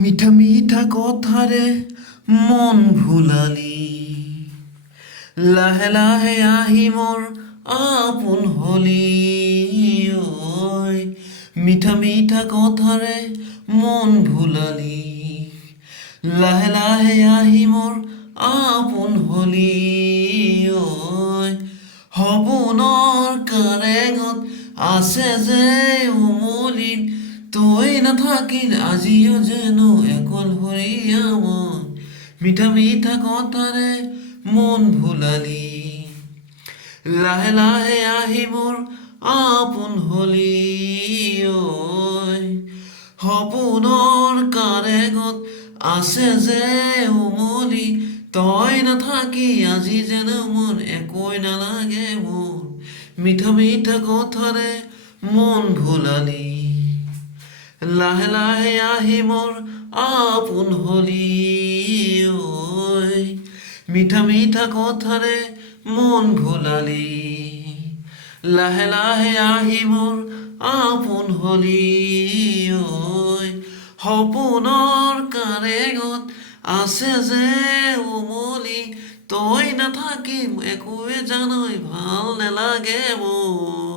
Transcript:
মিঠা মিঠা কথাৰে মন ভুলালি লাহে লাহে আহি মোৰ আপোন হলি ঐ মিঠা মিঠা কথাৰে মন ভুলালি লাহে লাহে আহি মোৰ আপোন হলি ঐ সপোনৰ কাৰেঙত আছে যে উমলিত তই নাথাকিল আজিও যেনো অকলশৰীয়া মন মিঠা মিঠা কথাৰে মন ভুলালি লাহে লাহে আহি মোৰ আপোন হলি ঐ সপোনৰ কাৰেঙত আছে যে উমলি তই নাথাকি আজি যেন মোৰ একোই নালাগে মোৰ মিঠা মিঠা কথাৰে মন ভুলালি লাহে লাহে আহি মোৰ আপোন হলি ঐ মিঠা মিঠা কথাৰে মন ভুলালি লাহে লাহে আহি মোৰ আপোন হলি ঐ সপোনৰ কাৰেঙত আছে যে উমলি তই নাথাকি একোৱে জানই ভাল নেলাগে মোৰ